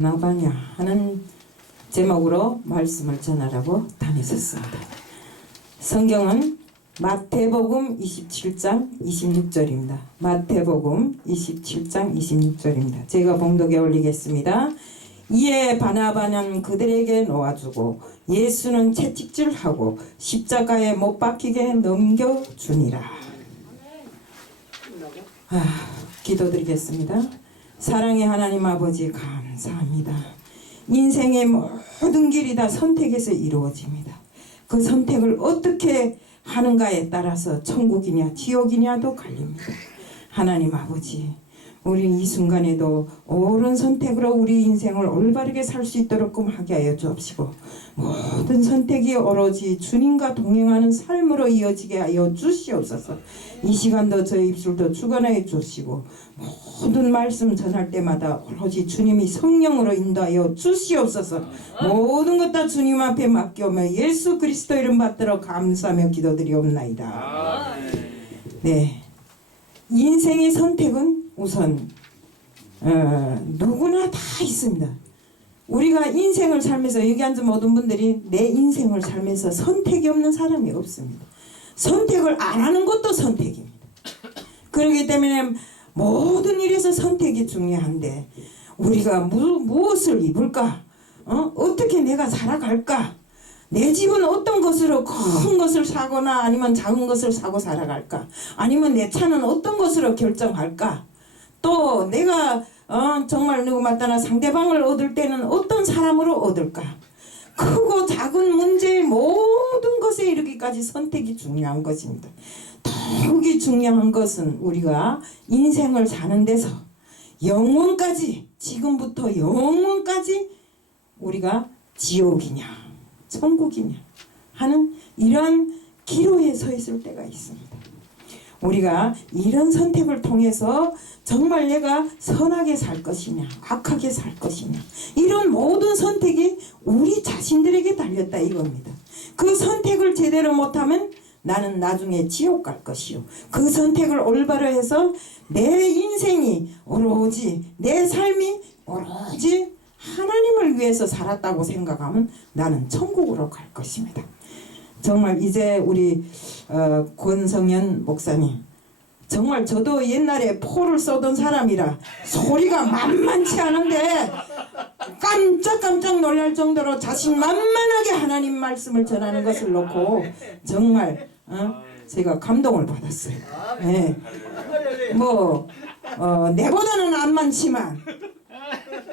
나가냐 하는 제목으로 말씀을 전하라고 다녔었습니다. 성경은 마태복음 27장 26절입니다. 마태복음 27장 26절입니다. 제가 봉독에 올리겠습니다. 이에 바나바는 그들에게 놓아주고 예수는 채찍질하고 십자가에 못 박히게 넘겨주니라. 아, 기도드리겠습니다. 사랑의 하나님 아버지 감사합니다. 인생의 모든 길이 다 선택에서 이루어집니다. 그 선택을 어떻게 하는가에 따라서 천국이냐 지옥이냐도 갈립니다. 하나님 아버지 우리 이 순간에도 옳은 선택으로 우리 인생을 올바르게 살 수 있도록 하게 하여 주옵시고 모든 선택이 오로지 주님과 동행하는 삶으로 이어지게 하여 주시옵소서. 이 시간도 저희 입술도 주관하여 주시고 모든 말씀 전할 때마다 오로지 주님이 성령으로 인도하여 주시옵소서. 모든 것 다 주님 앞에 맡겨오며 예수 그리스도 이름 받들어 감사하며 기도드리옵나이다. 네. 인생의 선택은 우선 어, 누구나 다 있습니다. 우리가 인생을 살면서 여기 앉은 모든 분들이 내 인생을 살면서 선택이 없는 사람이 없습니다. 선택을 안 하는 것도 선택입니다. 그렇기 때문에 모든 일에서 선택이 중요한데 우리가 무, 무엇을 입을까? 어? 어떻게 내가 살아갈까? 내 집은 어떤 것으로 큰 것을 사거나 아니면 작은 것을 사고 살아갈까? 아니면 내 차는 어떤 것으로 결정할까? 또 내가 어, 정말 누구 맞다나 상대방을 얻을 때는 어떤 사람으로 얻을까? 크고 작은 문제의 모든 것에 이르기까지 선택이 중요한 것입니다. 더욱이 중요한 것은 우리가 인생을 사는 데서 영원까지 지금부터 영원까지 우리가 지옥이냐 천국이냐 하는 이런 기로에 서 있을 때가 있습니다. 우리가 이런 선택을 통해서 정말 내가 선하게 살 것이냐, 악하게 살 것이냐, 이런 모든 선택이 우리 자신들에게 달렸다 이겁니다. 그 선택을 제대로 못하면 나는 나중에 지옥 갈 것이요. 그 선택을 올바로 해서 내 인생이 오로지, 내 삶이 오로지 하나님을 위해서 살았다고 생각하면 나는 천국으로 갈 것입니다. 정말 이제 우리 어, 권성현 목사님 정말 저도 옛날에 포를 쏘던 사람이라 소리가 만만치 않은데 깜짝깜짝 놀랄 정도로 자신 만만하게 하나님 말씀을 전하는 것을 놓고 정말 어? 제가 감동을 받았어요. 네. 뭐 어, 내보다는 안 많지만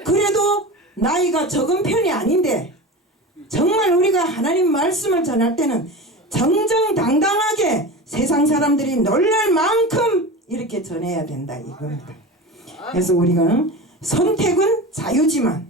그래도 나이가 적은 편이 아닌데 정말 우리가 하나님 말씀을 전할 때는 정정당당하게 세상 사람들이 놀랄 만큼 이렇게 전해야 된다 이겁니다. 그래서 우리가 선택은 자유지만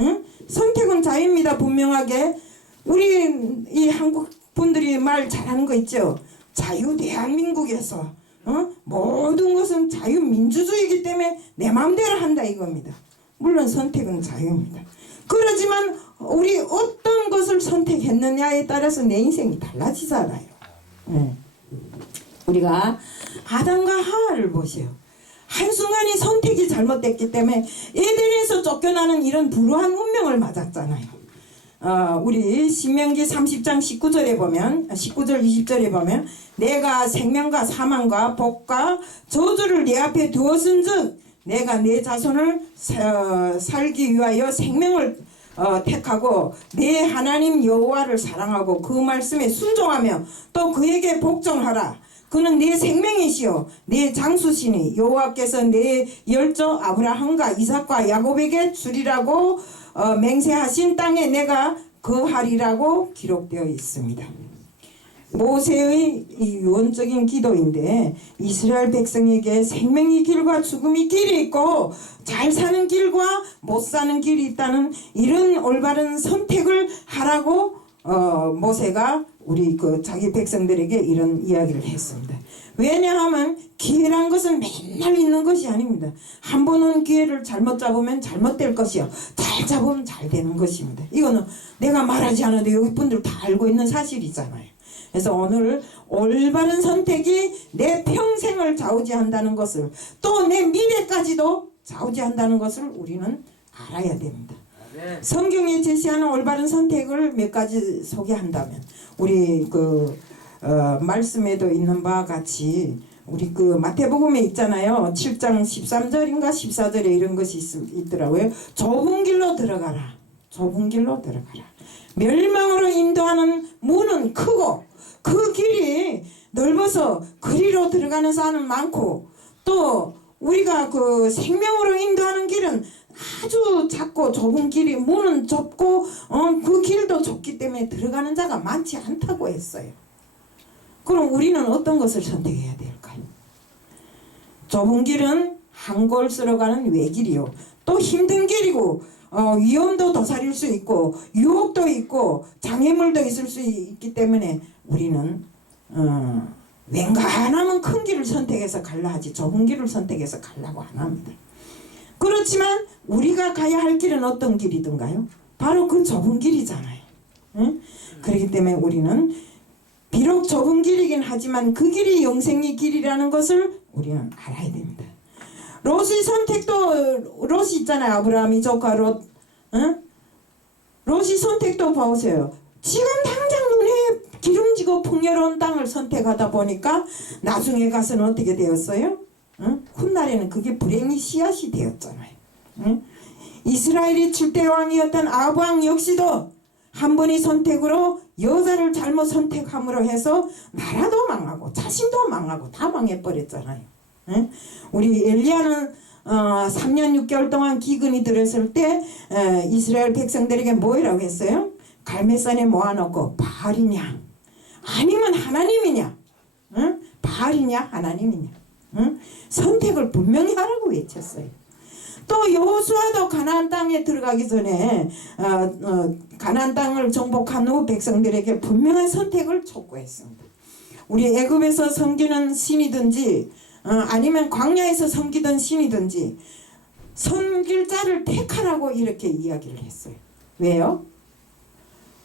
응? 선택은 자유입니다 분명하게 우리 이 한국 분들이 말 잘하는 거 있죠 자유 대한민국에서 어? 모든 것은 자유민주주의이기 때문에 내 마음대로 한다 이겁니다. 물론 선택은 자유입니다. 그러지만 우리 어떤 것을 선택했느냐에 따라서 내 인생이 달라지잖아요. 네. 우리가 아담과 하와를 보세요. 한순간에 선택이 잘못됐기 때문에 에덴에서 쫓겨나는 이런 불우한 운명을 맞았잖아요. 어, 우리 신명기 30장 19절에 보면 19절 20절에 보면 내가 생명과 사망과 복과 저주를 내 앞에 두었은즉 내가 내 자손을 사, 살기 위하여 생명을 어, 택하고 내 하나님 여호와를 사랑하고 그 말씀에 순종하며 또 그에게 복종하라. 그는 내 생명이시요 내 장수시니 여호와께서 내 열조 아브라함과 이삭과 야곱에게 주리라고 어, 맹세하신 땅에 내가 거하리라고 기록되어 있습니다. 모세의 이 유언적인 기도인데 이스라엘 백성에게 생명의 길과 죽음의 길이 있고 잘 사는 길과 못 사는 길이 있다는 이런 올바른 선택을 하라고 어, 모세가 우리 그 자기 백성들에게 이런 이야기를 했습니다. 왜냐하면 기회란 것은 맨날 있는 것이 아닙니다. 한 번은 기회를 잘못 잡으면 잘못될 것이요. 잘 잡으면 잘 되는 것입니다. 이거는 내가 말하지 않아도 여기 분들 다 알고 있는 사실이잖아요. 그래서 오늘 올바른 선택이 내 평생을 좌우지한다는 것을 또 내 미래까지도 좌우지한다는 것을 우리는 알아야 됩니다. 성경에 제시하는 올바른 선택을 몇 가지 소개한다면 우리 그 어, 말씀에도 있는 바와 같이 우리 그 마태복음에 있잖아요. 7장 13절인가 14절에 이런 것이 있, 있더라고요. 좁은 길로 들어가라. 좁은 길로 들어가라. 멸망으로 인도하는 문은 크고 그 길이 넓어서 그리로 들어가는 사람은 많고 또 우리가 그 생명으로 인도하는 길은 아주 작고 좁은 길이 문은 좁고 어, 그 길도 좁기 때문에 들어가는 자가 많지 않다고 했어요. 그럼 우리는 어떤 것을 선택해야 될까요? 좁은 길은 한골스러 가는 외길이요. 또 힘든 길이고 어, 위험도 도사릴 수 있고 유혹도 있고 장애물도 있을 수 있기 때문에 우리는 어, 웬간하면 큰 길을 선택해서 갈라 하지 좁은 길을 선택해서 가려고 안 합니다. 그렇지만 우리가 가야 할 길은 어떤 길이든가요? 바로 그 좁은 길이잖아요. 응? 그렇기 때문에 우리는 비록 좁은 길이긴 하지만 그 길이 영생의 길이라는 것을 우리는 알아야 됩니다. 롯의 선택도 롯이 있잖아요. 아브라함이 조카 롯. 응? 롯이 선택도 보세요. 지금 당장 눈에 기름지고 풍요로운 땅을 선택하다 보니까 나중에 가서는 어떻게 되었어요? 응? 훗날에는 그게 불행의 씨앗이 되었잖아요. 응? 이스라엘이 칠대왕이었던 아브왕 역시도 한 번의 선택으로 여자를 잘못 선택함으로 해서 나라도 망하고 자신도 망하고 다 망해버렸잖아요. 응? 우리 엘리야는 어, 3년 6개월 동안 기근이 들었을 때 에, 이스라엘 백성들에게 뭐라고 했어요? 갈매산에 모아놓고 바알이냐 아니면 하나님이냐 응? 바알이냐 하나님이냐 응? 선택을 분명히 하라고 외쳤어요. 또 여호수아도 가나안 땅에 들어가기 전에 어, 어, 가나안 땅을 정복한 후 백성들에게 분명한 선택을 촉구했습니다. 우리 애굽에서 섬기는 신이든지 어, 아니면 광야에서 섬기던 신이든지 섬길 자를 택하라고 이렇게 이야기를 했어요. 왜요?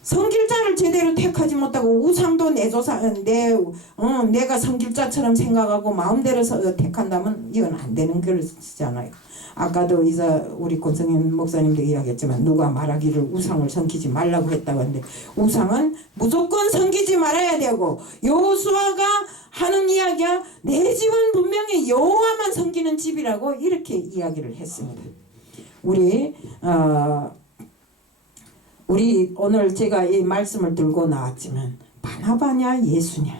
섬길 자를 제대로 택하지 못하고 우상도 내 조사 내 어, 내가 섬길 자처럼 생각하고 마음대로 서, 택한다면 이건 안 되는 것이잖아요. 아까도 이사 우리 권성현 목사님도 이야기했지만 누가 말하기를 우상을 섬기지 말라고 했다고 하는데 우상은 무조건 섬기지 말아야 되고 여호수아가 하는 이야기야 내 집은 분명히 여호와만 섬기는 집이라고 이렇게 이야기를 했습니다. 우리 어, 우리 오늘 제가 이 말씀을 들고 나왔지만 바나바냐 예수냐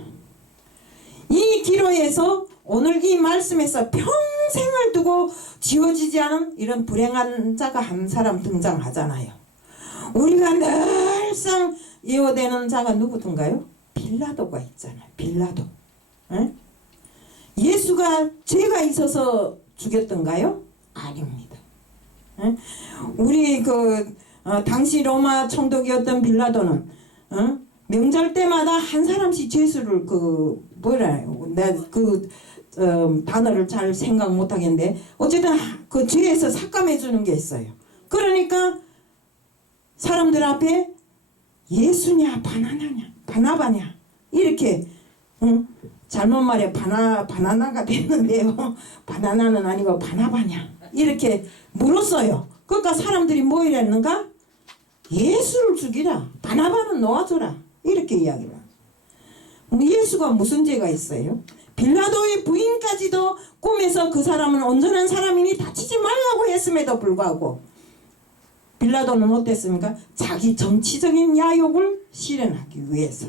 이 기로에서 오늘 이 말씀에서 평생을 두고 지워지지 않은 이런 불행한 자가 한 사람 등장하잖아요. 우리가 늘상 예호되는 자가 누구든가요? 빌라도가 있잖아요. 빌라도. 응? 예수가 죄가 있어서 죽였던가요? 아닙니다. 응? 우리 그 어, 당시 로마 총독이었던 빌라도는 어? 명절 때마다 한 사람씩 죄수를 그 뭐라 내그 어, 단어를 잘 생각 못 하겠는데 어쨌든 그 죄에서 삭감해 주는 게 있어요. 그러니까 사람들 앞에 예수냐 바나나냐 바나바냐 이렇게 응? 잘못 말해 바나 바나나가 됐는데요. 바나나는 아니고 바나바냐 이렇게 물었어요. 그러니까 사람들이 뭐 이랬는가? 예수를 죽이라. 바나바는 놓아줘라. 이렇게 이야기를. 뭐 예수가 무슨 죄가 있어요? 빌라도의 부인까지도 꿈에서 그 사람은 온전한 사람이니 다치지 말라고 했음에도 불구하고 빌라도는 어땠습니까? 자기 정치적인 야욕을 실현하기 위해서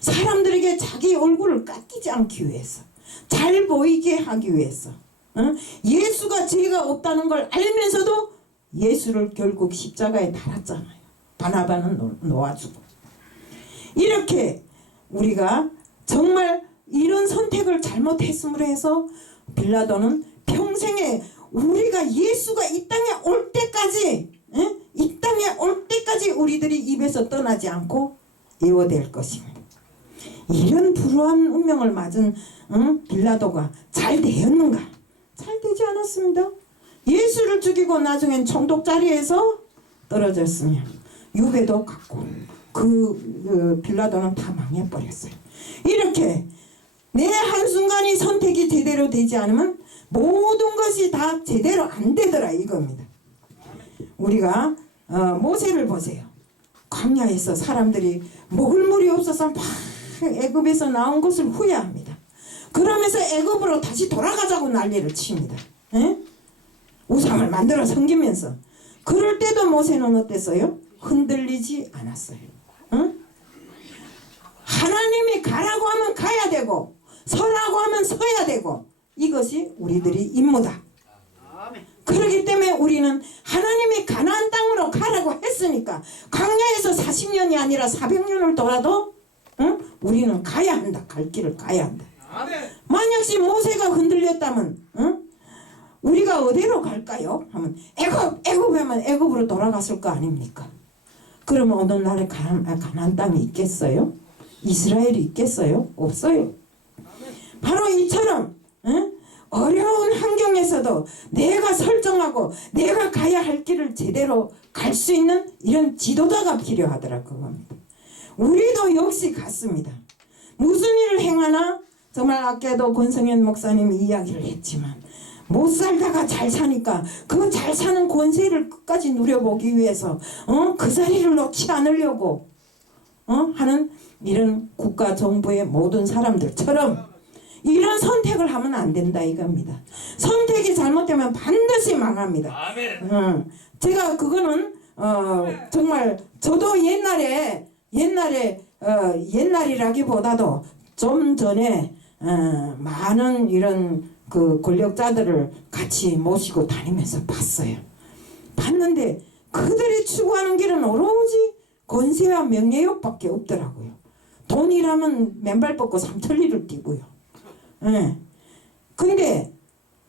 사람들에게 자기 얼굴을 깎이지 않기 위해서 잘 보이게 하기 위해서 어? 예수가 죄가 없다는 걸 알면서도 예수를 결국 십자가에 달았잖아요. 바나바는 놓아주고 이렇게 우리가 정말 이런 선택을 잘못했음으로 해서 빌라도는 평생에 우리가 예수가 이 땅에 올 때까지 에? 이 땅에 올 때까지 우리들이 입에서 떠나지 않고 예워될 것입니다. 이런 불우한 운명을 맞은 응? 빌라도가 잘 되었는가? 잘 되지 않았습니다. 예수를 죽이고 나중엔 총독 자리에서 떨어졌으며 유배도 갔고 그, 그 빌라도는 다 망해버렸어요. 이렇게 내 한순간이 선택이 제대로 되지 않으면 모든 것이 다 제대로 안 되더라 이겁니다. 우리가 어, 모세를 보세요. 광야에서 사람들이 먹을 물이 없어서 막 애굽에서 나온 것을 후회합니다. 그러면서 애굽으로 다시 돌아가자고 난리를 칩니다. 예? 우상을 만들어 섬기면서 그럴 때도 모세는 어땠어요? 흔들리지 않았어요. 응? 하나님이 가라고 하면 가야 되고 서라고 하면 서야 되고 이것이 우리들이 임무다. 그렇기 때문에 우리는 하나님이 가나안 땅으로 가라고 했으니까 광야에서 40년이 아니라 400년을 돌아도 응? 우리는 가야 한다. 갈 길을 가야 한다. 만약시 모세가 흔들렸다면 응? 우리가 어디로 갈까요? 하면 애굽 애굽 하면 애굽으로 돌아갔을 거 아닙니까? 그러면 어느 날에 가난, 아, 가나안 땅이 있겠어요? 이스라엘이 있겠어요? 없어요. 바로 이처럼 응? 어려운 환경에서도 내가 설정하고 내가 가야 할 길을 제대로 갈 수 있는 이런 지도자가 필요하더라 그겁니다. 우리도 역시 같습니다. 무슨 일을 행하나 정말 아까도 권성현 목사님이 이야기를 했지만 못 살다가 잘 사니까 그 잘 사는 권세를 끝까지 누려보기 위해서 어? 그 자리를 놓지 않으려고 어? 하는 이런 국가 정부의 모든 사람들처럼 이런 선택을 하면 안 된다 이겁니다. 선택이 잘못되면 반드시 망합니다. 아멘. 어, 제가 그거는 어, 정말 저도 옛날에 옛날에 어, 옛날이라기보다도 좀 전에 어, 많은 이런 그 권력자들을 같이 모시고 다니면서 봤어요. 봤는데 그들이 추구하는 길은 오로지 권세와 명예욕밖에 없더라고요. 돈이라면 맨발 뻗고 삼천리를 뛰고요. 예. 근데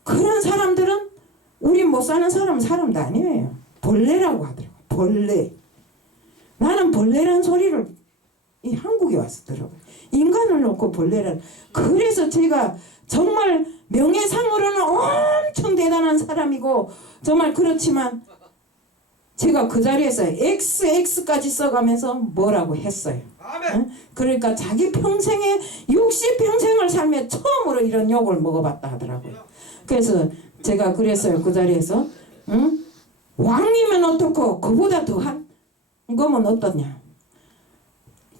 그런 사람들은 우리 못 사는 사람은 사람도 아니에요. 벌레라고 하더라고요. 벌레. 나는 벌레란 소리를 이 한국에 들어요. 인간을 놓고 벌레를. 그래서 제가 정말 명예상으로는 엄청 대단한 사람이고 정말 그렇지만 제가 그 자리에서 XX까지 써가면서 뭐라고 했어요. 응? 그러니까 자기 평생에 60평생을 살며 처음으로 이런 욕을 먹어봤다 하더라고요. 그래서 제가 그랬어요. 그 자리에서 응? 왕이면 어떻고 그보다 더한 거면 어떠냐.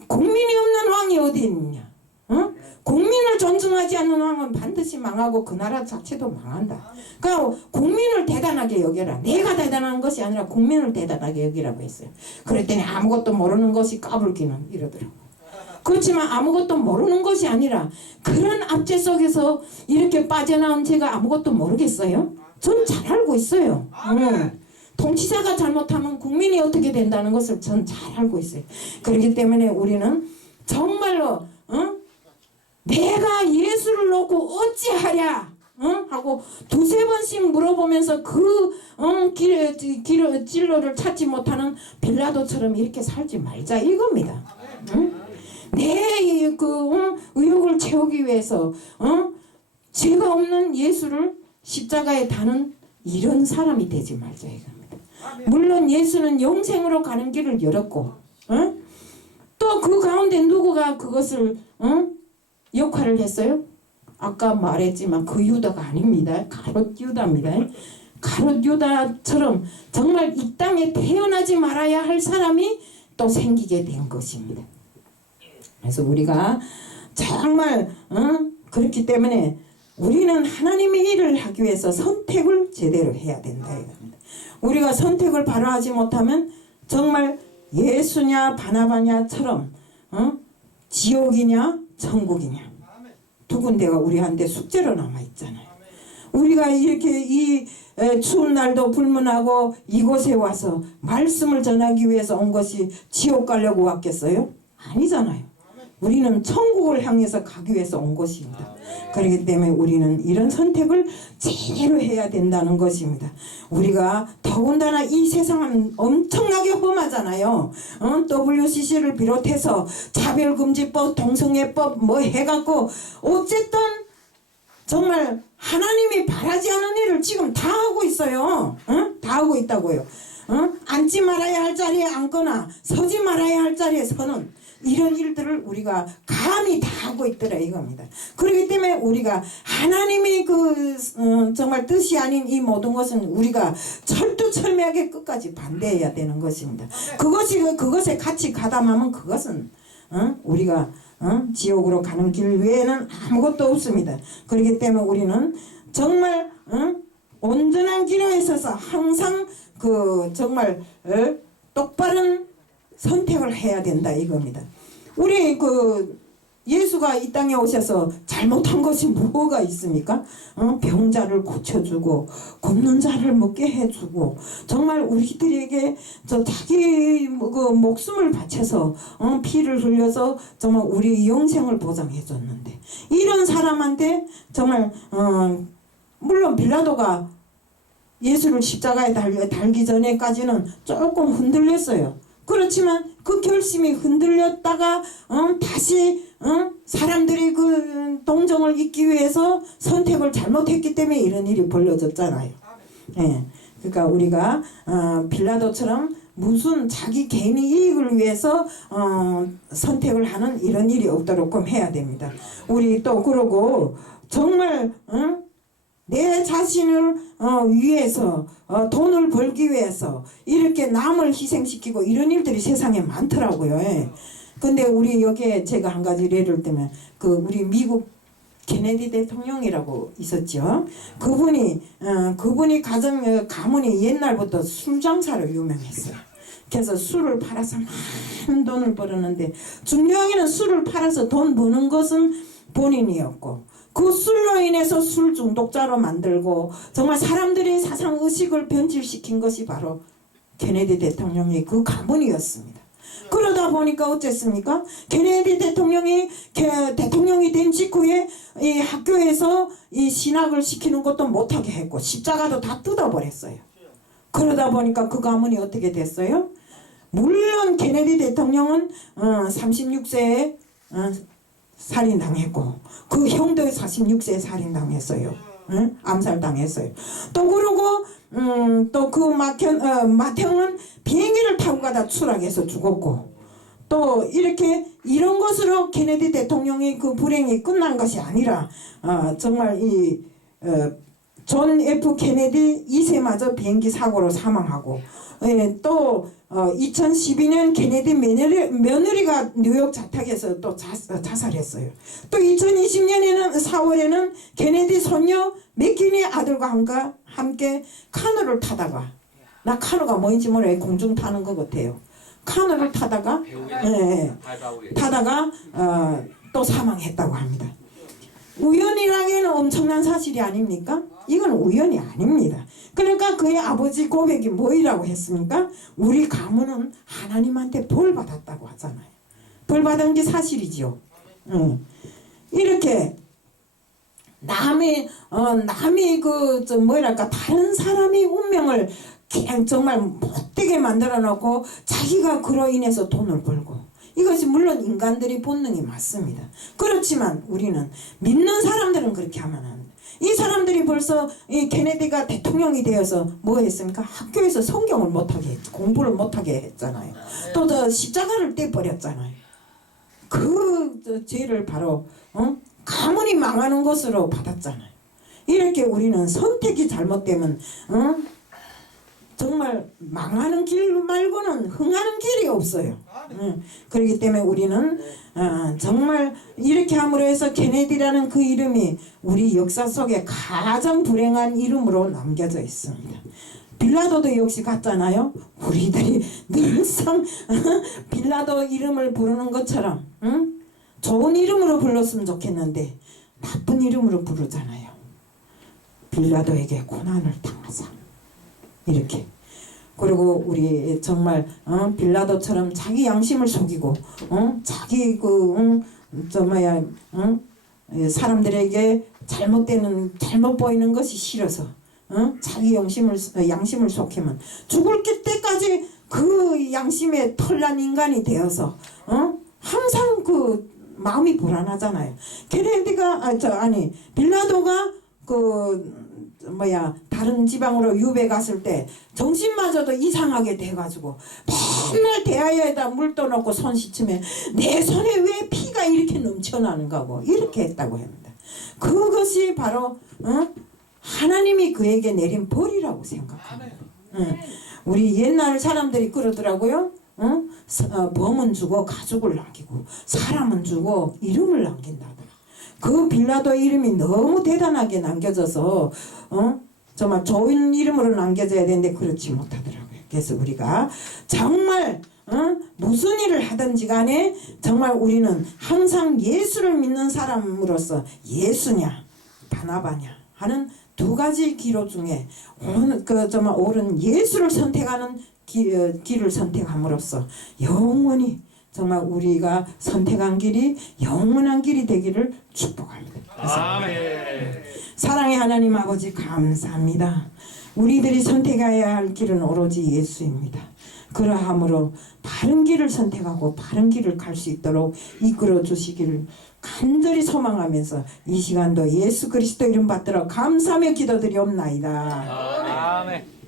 국민이 없는 왕이 어디 있느냐. 응? 국민을 존중하지 않는 왕은 반드시 망하고 그 나라 자체도 망한다. 그러니까 국민을 대단하게 여겨라. 내가 대단한 것이 아니라 국민을 대단하게 여기라고 했어요. 그랬더니 아무것도 모르는 것이 까불기는 이러더라고. 그렇지만 아무것도 모르는 것이 아니라 그런 압제 속에서 이렇게 빠져나온 제가 아무것도 모르겠어요. 전 잘 알고 있어요. 응. 통치자가 잘못하면 국민이 어떻게 된다는 것을 전 잘 알고 있어요. 그렇기 때문에 우리는 정말로 어? 내가 예수를 놓고 어찌하랴 어? 하고 두세 번씩 물어보면서 그 어, 길, 길, 진로를 찾지 못하는 빌라도처럼 이렇게 살지 말자 이겁니다. 응? 내그 어? 의욕을 채우기 위해서 어? 죄가 없는 예수를 십자가에 다는 이런 사람이 되지 말자 이겁니다. 물론 예수는 영생으로 가는 길을 열었고 어? 또그 가운데 누구가 그것을 어? 역할을 했어요? 아까 말했지만 그 유다가 아닙니다. 가롯 유다입니다. 가롯 유다처럼 정말 이 땅에 태어나지 말아야 할 사람이 또 생기게 된 것입니다. 그래서 우리가 정말 어? 그렇기 때문에 우리는 하나님의 일을 하기 위해서 선택을 제대로 해야 된다 이겁니다. 우리가 선택을 바로 하지 못하면 정말 예수냐 바나바냐처럼 어? 지옥이냐 천국이냐 두 군데가 우리한테 숙제로 남아 있잖아요. 우리가 이렇게 이 에, 추운 날도 불문하고 이곳에 와서 말씀을 전하기 위해서 온 것이 지옥 가려고 왔겠어요? 아니잖아요. 우리는 천국을 향해서 가기 위해서 온 것입니다. 그렇기 때문에 우리는 이런 선택을 제대로 해야 된다는 것입니다. 우리가 더군다나 이 세상은 엄청나게 험하잖아요. 어? WCC를 비롯해서 차별금지법, 동성애법 뭐 해갖고 어쨌든 정말 하나님이 바라지 않은 일을 지금 다 하고 있어요. 어? 다 하고 있다고요. 어? 앉지 말아야 할 자리에 앉거나 서지 말아야 할 자리에 서는 이런 일들을 우리가 감히 다 하고 있더라 이겁니다. 그렇기 때문에 우리가 하나님의 그 어, 정말 뜻이 아닌 이 모든 것은 우리가 철두철미하게 끝까지 반대해야 되는 것입니다. 그것이 그것에 같이 가담하면 그것은 어? 우리가 어? 지옥으로 가는 길 외에는 아무것도 없습니다. 그렇기 때문에 우리는 정말 어? 온전한 길에 있어서 항상 그 정말 어? 똑바른 선택을 해야 된다 이겁니다. 우리 그 예수가 이 땅에 오셔서 잘못한 것이 뭐가 있습니까? 어? 병자를 고쳐주고 굶는 자를 먹게 해주고 정말 우리들에게 저 자기 뭐그 목숨을 바쳐서 어? 피를 흘려서 정말 우리 영생을 보장해 줬는데 이런 사람한테 정말 어, 물론 빌라도가 예수를 십자가에 달, 달기 전에까지는 조금 흔들렸어요. 그렇지만 그 결심이 흔들렸다가 어, 다시 어, 사람들이 그 동정을 잇기 위해서 선택을 잘못했기 때문에 이런 일이 벌어졌잖아요. 예. 그러니까 우리가 어, 빌라도처럼 무슨 자기 개인의 이익을 위해서 어, 선택을 하는 이런 일이 없도록끔 해야 됩니다. 우리 또 그러고 정말 응? 내 자신을 어, 위해서 어, 돈을 벌기 위해서 이렇게 남을 희생시키고 이런 일들이 세상에 많더라고요. 예. 근데 우리 여기에 제가 한 가지 예를 들면 그 우리 미국 케네디 대통령이라고 있었죠. 그분이 어, 그분이 가정 어, 가문이 옛날부터 술 장사로 유명했어요. 그래서 술을 팔아서 많은 돈을 벌었는데 중요하게는 술을 팔아서 돈 버는 것은 본인이었고 그 술로 인해서 술 중독자로 만들고 정말 사람들의 사상 의식을 변질시킨 것이 바로 케네디 대통령의 그 가문이었습니다. 그러다 보니까 어쨌습니까? 케네디 대통령이 개- 대통령이 된 직후에 이 학교에서 이 신학을 시키는 것도 못하게 했고 십자가도 다 뜯어버렸어요. 그러다 보니까 그 가문이 어떻게 됐어요? 물론 케네디 대통령은 어, 36세에 어, 살인당했고 그 형도 46세에 살인당했어요. 응? 암살당했어요. 또 그러고 음, 또그 마현 어, 마태는 비행기를 타고 가다 추락해서 죽었고 또 이렇게 이런 것으로 케네디 대통령의 그 불행이 끝난 것이 아니라 어, 정말 이 어, 존 F 케네디 2세마저 비행기 사고로 사망하고 예, 또 어, 2012년 케네디 며느리, 며느리가 뉴욕 자택에서 또 자, 자살했어요. 또 2020년에는 4월에는 케네디 손녀 맥키니 아들과 함께, 카누를 타다가 나 카누가 뭐인지 모르 공중 타는 것 같아요. 카누를 타다가 예, 예. 타다가 어, 또 사망했다고 합니다. 우연이라기에는 엄청난 사실이 아닙니까? 이건 우연이 아닙니다. 그러니까 그의 아버지 고백이 뭐이라고 했습니까? 우리 가문은 하나님한테 벌 받았다고 하잖아요. 벌 받은 게 사실이지요. 응. 이렇게 남이 어 남이 그저 뭐랄까 다른 사람의 운명을 정말 못되게 만들어 놓고 자기가 그로 인해서 돈을 벌고 이것이 물론 인간들이 본능이 맞습니다. 그렇지만 우리는 믿는 사람들은 그렇게 하면 안 돼. 이 사람들이 벌써 이 케네디가 대통령이 되어서 뭐 했습니까? 학교에서 성경을 못하게 했, 공부를 못하게 했잖아요. 또저 십자가를 떼버렸잖아요. 그 저, 죄를 바로 어? 가문이 망하는 것으로 받았잖아요. 이렇게 우리는 선택이 잘못되면 어? 정말 망하는 길 말고는 흥하는 길이 없어요. 응. 그렇기 때문에 우리는 어, 정말 이렇게 함으로 해서 케네디라는 그 이름이 우리 역사 속에 가장 불행한 이름으로 남겨져 있습니다. 빌라도도 역시 같잖아요. 우리들이 늘상 빌라도 이름을 부르는 것처럼 응? 좋은 이름으로 불렀으면 좋겠는데 나쁜 이름으로 부르잖아요. 빌라도에게 고난을 당하자. 이렇게. 그리고 우리 정말 어, 빌라도처럼 자기 양심을 속이고 어? 자기 그 뭐야 응? 예, 사람들에게 잘못되는 잘못 보이는 것이 싫어서 어? 자기 양심을 양심을 속이면 죽을 때까지 그 양심에 털난 인간이 되어서 어? 항상 그 마음이 불안하잖아요. 케네디가 아, 저 아니 빌라도가 그 뭐야 다른 지방으로 유배 갔을 때 정신마저도 이상하게 돼가지고 맨날 대하여에다 물 떠놓고 손 씻으면 내 손에 왜 피가 이렇게 넘쳐나는가고 이렇게 했다고 합니다. 그것이 바로 어? 하나님이 그에게 내린 벌이라고 생각합니다. 응. 우리 옛날 사람들이 그러더라고요. 어? 사- 어, 범은 주고 가족을 남기고 사람은 주고 이름을 남긴다더라. 그 빌라도 이름이 너무 대단하게 남겨져서 어? 정말 좋은 이름으로 남겨져야 되는데 그렇지 못하더라고요. 그래서 우리가 정말 어? 무슨 일을 하든지 간에 정말 우리는 항상 예수를 믿는 사람으로서 예수냐 바나바냐 하는 두 가지 기로 중에 옳은 그 정말 옳은 예수를 선택하는 기, 어, 길을 선택함으로써 영원히 정말 우리가 선택한 길이 영원한 길이 되기를 축복합니다. 아멘. 사랑의 하나님 아버지 감사합니다. 우리들이 선택해야 할 길은 오로지 예수입니다. 그러함으로 바른 길을 선택하고 바른 길을 갈 수 있도록 이끌어 주시기를 간절히 소망하면서 이 시간도 예수 그리스도 이름 받들어 감사하며 기도드리옵나이다. 아멘.